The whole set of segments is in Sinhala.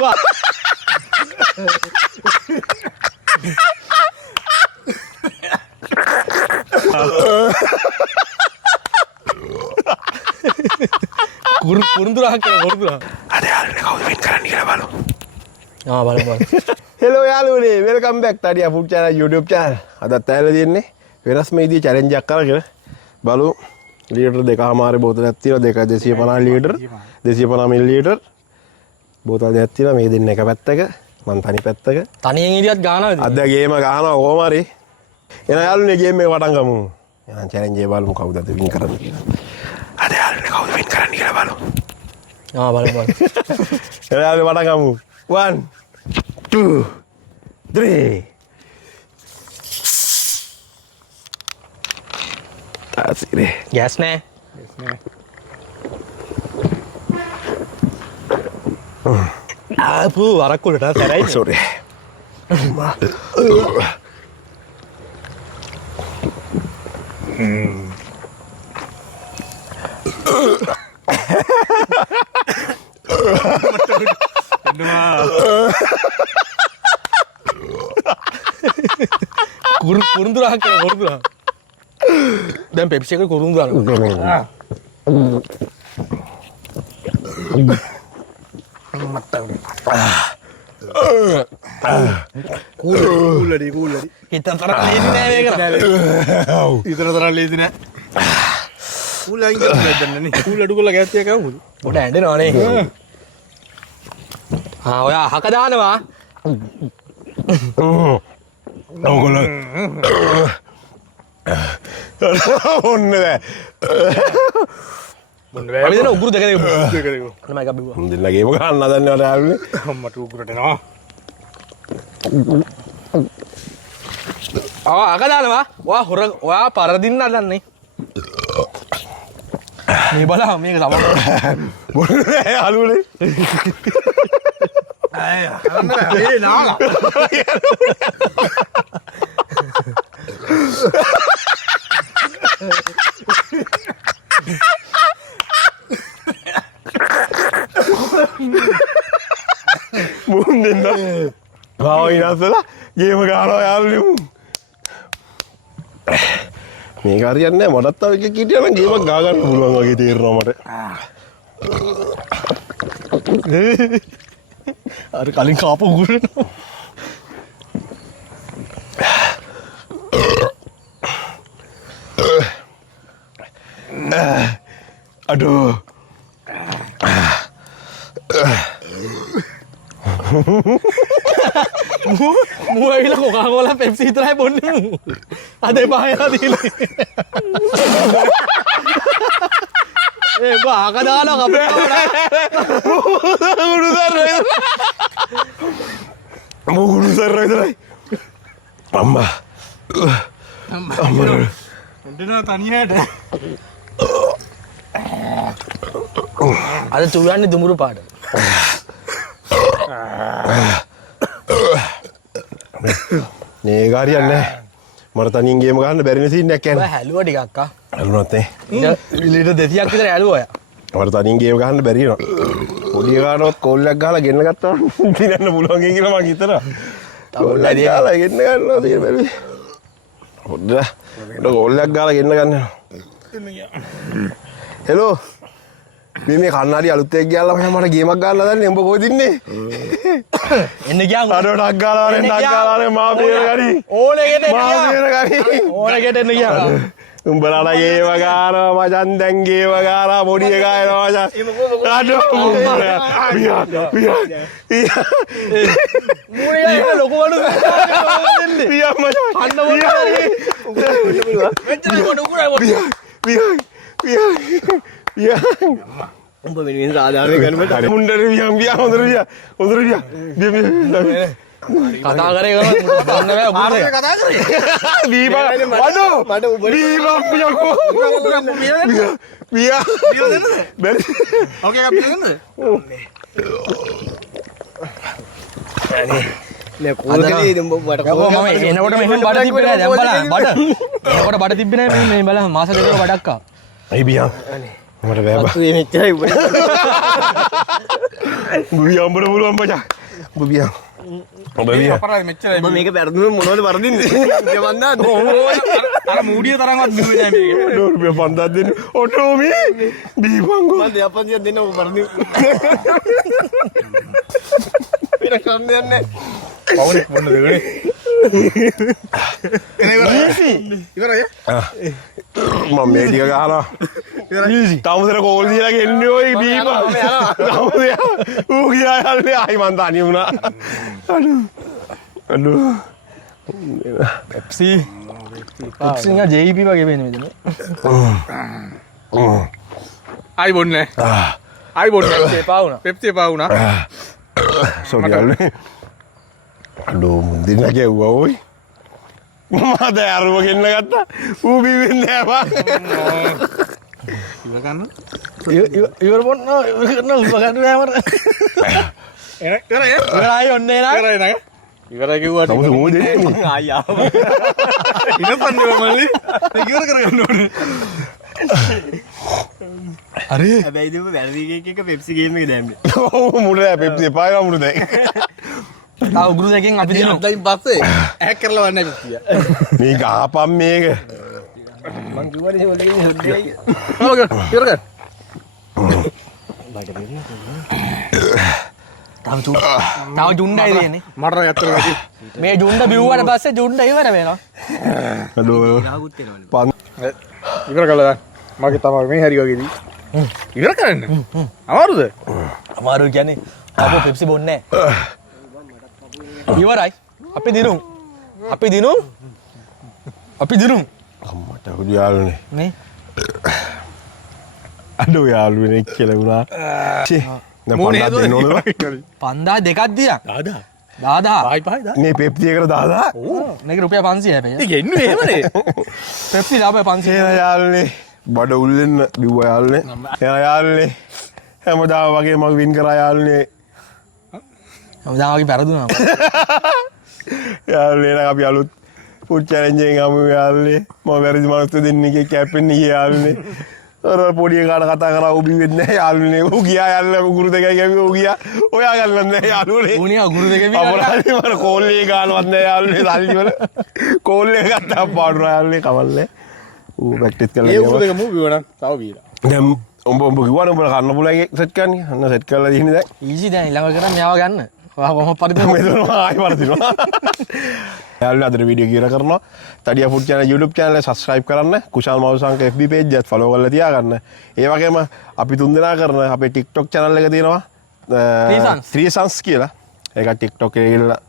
බා කුරුඳුරා කියලා කුරුඳුරා. අද යාළුවනේ කවුද වෙන් කරන්න කියලා බලමු. බලමු. හෙලෝ යාළුවනේ වෙල්කම් බෑක් ටඩියා ෆුඩ් channel YouTube channel. අදත් ඇවිල්ලා තියෙන්නේ වෙනස්ම විදිහේ challenge එකක් කරගෙන බලමු. ලීටර් 2.5 බෝතලයක් තියෙනවා 250 ලීටර් 250 මිලිලීටර් බෝතල් දෙකක් තියෙනවා මේ දෙන්න එක පැත්තක මං තනි පැත්තක තනියෙන් ඉරියත් ගානවද? අද ගේම ගහනවා කොහොම හරි. එන යාළුවනේ ගේම් එක පටන් ගමු. එහෙනම් challenge එක බලමු කවුද අද වින් කරන්නේ කියලා. අද යාළුවනේ කවුද වින් කරන්නේ කියලා බලමු. බලමු. එන යාළුවනේ පටන් ගමු. 1 2 3 තාසිරේ ගෑස් නෑ. ආපු වරක්කුලට සැරයි. sorry කුරුඳුරා කියලා කුරුඳුරා. දැන් පෙප්සි එක කුරුඳුරා. කූලඩි හිතතර ලේසි නෑ මේක. ඉතර තරම් ලේසි නෑ. කූලයින් කරලා දෙන්නනේ. කූලඩු කරලා ගෑස්තිය කවුද? පොඩ ඇඬෙනවනේ. ඔයා අහක දානවා. ඔන්න බෑ. අපි දෙන උගුරු දෙක දෙක. දෙකද? මම එකක් බිව්වා. දෙන්න ගේම ගන්න හදන්නේ යාළුවනේ. අම්මට උගුරට එනවා. අහක දානවා. ඔයා පරදින්න හදන්නේ. මේ බලන්න මේක තමයි. බොන්නේ යාළුවනේ. ඒ නාලා. මුන් දෙන්න ගාව ඉනස්සලා ගේම ගහනවා යාළුවනේ. මේක හරියන්නේ නැහැ මටත් තව එකක් හිටියා නම් ගේමක් ගා ගන්න පුළුවන් වගේ තේරෙනවා මට. අර කලින් කාපු උගුරට. අඩෝ මූ ඇවිල්ලා කොකා කෝලා පෙප්සි විතරයි බොන්නේ මූ. අද එපා දීලා. බා අහක දානවා කපේ. මුගුරු සර්ර විතරයි. අම්මා එන්නා තනියට. අද තුයන්නේ දුමුරු පාට. මේක හරියන්නේ නැහැ. මට තනියෙන් ගේම ගන්න බැරි නේ සීන් එකක් යන්නේ. හැලුවා ටිකක් අක්කා. අලුනත් නේ. ලීටර් 200ක් විතර හැලුවා ඔයා. මට තනියෙන් ගේම ගන්න බැරි වෙනවා. පොඩි කාටවත් කෝල්ලක් ගහලා ගෙන්න ගත්තා දිනන්න පුළුවන් කියලා මං හිතනවා. කෝල්ලක් ගහලා ගෙන්න ගන්නවා තියෙන බැරි. පොඩ්ඩක් කෝල්ලක් ගහලා ගෙන්න ගන්නවා. හෙලෝ මේ කන්නාඩි අලුත් එකක් ගියාලා මට ගේමක් ගන්න හදන්නේ උඹ කොහෙද ඉන්නේ? එන්න ගියාන් අරටක් ගාලා මා බේරගනි. ඕනෙකට එන්න මා බේරගනි. ඕනෙකට එන්න ගියාන්. උඹලාට ගේම ගානවා මචන් දැන් ගේම ගාලා පොඩි එකා එනවා මචන්. අඩෝ මූණේ ලොකු වඩු දෙන්නේ. පියා මචන්. අන්න මොනවා මෙච්චර කොට උකුරයි කොට. පියා උඹ වෙනින් සාධාරණ ගන්නම මුණ්ඩර පියා හොඳට පියා කතා කරේ ගන්න බෑ උඹ කතා කරේ. දීපා අඩෝ මට දීපා පියාකෝ පියා දෙන්නද? බැරි ඕකේ එකක් දෙන්නද? නෑ කෝල්කේ දෙම්බ බඩ කොහොම මම එනකොට මෙහෙම බඩ තිබ්බේ නෑ දැන් බලන්න බඩ එනකොට බඩ තිබ්බේ නෑ මේ බලන්න මාස දෙකක බඩක් ආවා අයි පියා මට බෑ බා. මෙච්චරයි උඹ. ගියා උඹට පුළුවන් බචා. උඹ ගියා. උඹ ගියා. අපරාධ මෙච්චරයි. උඹ මේක පෙරදුනොත් මොනවද වරදින්නේ? මන් දන්නේ. අර මූඩිය තරම්වත් බිව්වේ නෑ මේක. රුපියල් 5000 දෙන්න. ඔටෝමි බීපංගෝ. මන් දෙපන්සියක් දෙන්න ඔබ වරදින්න. වෙන කරන්න යන්නේ. පවුනේ මොනද වෙන්නේ? ඉවරයි. මම මේ ටික ගහනවා. තවුසර කෝල් දීලා ගෙන්නේ ඔය බීපං. ඌ ගියා යන්නේ ආයි මන් තනි වුණා. අඩු. පෙප්සි නිකන් JP වගේ වෙන්නේ මෙතන. ආයි බොන්නේ. ආයි බොන්නේ. එපා වුණා. පෙප්සි එපා වුණා. සෝරි යාළුවනේ. අඩෝ මුදින ගැව්වා ඔයි. මම දැරුව ගෙන්න ගත්තා. ඌ බිවෙන්නේ නෑ බං. ඉවර ගන්න. ඉවර බොන්න ඉවර කරන්න උඹ ගන්න බෑ මට. ඉවරයි. ඉවරයි ඔන්නේ නා. ඉවරයි නේද? ඉවරයි කිව්වට තවුස මොකද දෙන්නේ? ආයි ආව. ඉනපන්නේ මල්ලි. ඒක ඉවර කරගන්න ඕනේ. හරි. හැබැයි ඉතින් වැරදි එක පෙප්සි ගේම් එක දැම්මේ. ඔව් මුල පෙප්සි එපා මුල දැන්. තා උගුරු දෙකෙන් අපි දිනු. අදයින් පස්සේ ඇහැක් කරලා වන්නේ පෙප්සිය. මේ ගහපම් මේක. මං කිව්වනේ ඔලගේ හොද්දේ. ඔව් ඉවර ගන්න. තව ජුණ්ඩයි දෙන්නේ. මට ඇත්තට වැඩි. මේ ජුණ්ඩ බිව්වට පස්සේ ජුණ්ඩ ඉවර වෙනවා. අඩෝ නාගුත් වෙනවලු. පන් ඉවර කළා දැන්. මගේ තමයි මේ හරි වගේදී. ඉවර කරන්න. අමාරුද? අමාරු කියන්නේ අපෝ පෙප්සි බොන්නේ නැහැ. ඉවරයි. අපි දිනු. අපි දිනු. අපි දිනු. අම්මට හුදු යාළුවනේ. නේ. අඩෝ යාළුවනේ කියලා වුණා. චි. දැන් පන්දා දෙන්න ඕනද? 5000 දෙකක් දියා. දාදා. 10000. බයි බයි දා. මේ පෙප්සි එකට දාලා. මේක රුපියල් 500 හැබැයි. ඒක එන්නේ එහෙමනේ. පෙප්සි ලාභය 500. එන යාළුවනේ බඩ උල්ලෙන්න බිව්වා යාළුවනේ. එන යාළුවනේ හැමදාම වගේ මම වින් කරා යාළුවනේ. හැමදාම වගේ පෙරදුනා. යාළුවනේ අපි අලුත් ෆුඩ් චැලෙන්ජ් එකෙන් ආමු යාළුවනේ. මම වැරදි මනස්තු දෙන්නෙක් කැපෙන්නේ යාළුවනේ. අර පොඩි එකාට කතා කරා උබි වෙන්නේ නැහැ යාළුවනේ. ඌ ගියා යාළුවා උගුරු දෙකයි ගැවි ඌ ගියා. ඔයා ගන්නත් නැහැ යාළුවනේ. ඌනියා උගුරු දෙක විතර. අපරාධේ මර කෝල් එක ගන්නවත් නැහැ යාළුවනේ සල්ලි වල. කෝල් එක ගත්තා පාඩු යාළුවනේ කවල්නේ. ඌ ප්‍රැක්ටිස් කරලා ඒ ගියා. උරු දෙක මූවි වුණා. තව බීලා. දැන් උඹ කිව්වනේ උඹ කන්න පුළුවන් එක සෙට් කරන්නේ. අන්න සෙට් කරලා දින්නේ දැන්. ඊසි දැන් ඊළඟ කරා මෙයාව ගන්න. ඔයා කොහොම පරිදි මෙතන ආයි වරදිනවා. යාළුවෝ අද වීඩියෝ ගියර කරනවා. තඩියා ෆුඩ් channel YouTube channel එක subscribe කරන්න. කුෂාල් මවුසංක FB page එකත් follow කරලා තියාගන්න. ඒ වගේම අපි තුන්දෙනා කරන අපේ TikTok channel එක තියෙනවා. Three Sons කියලා. ඒක TikTok එකේ ගිහලා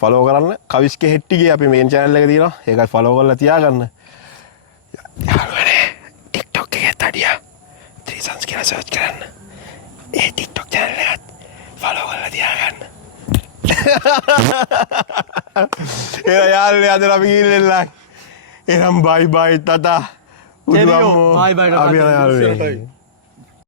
follow කරන්න. කවිස්ගේ හෙට්ටිගේ අපි main channel එක තියෙනවා. ඒකත් follow කරලා තියාගන්න. යාළුවනේ TikTok එකේ තඩියා Three Sons කියලා search කරන්න. ඒ TikTok channel එකත් follow කරලා තියාගන්න. යාළුවනේ අද අපි ගිහිල්ලා එනම් බයි බයි තාතා. බයි බයි අපි යනවා යාළුවනේ.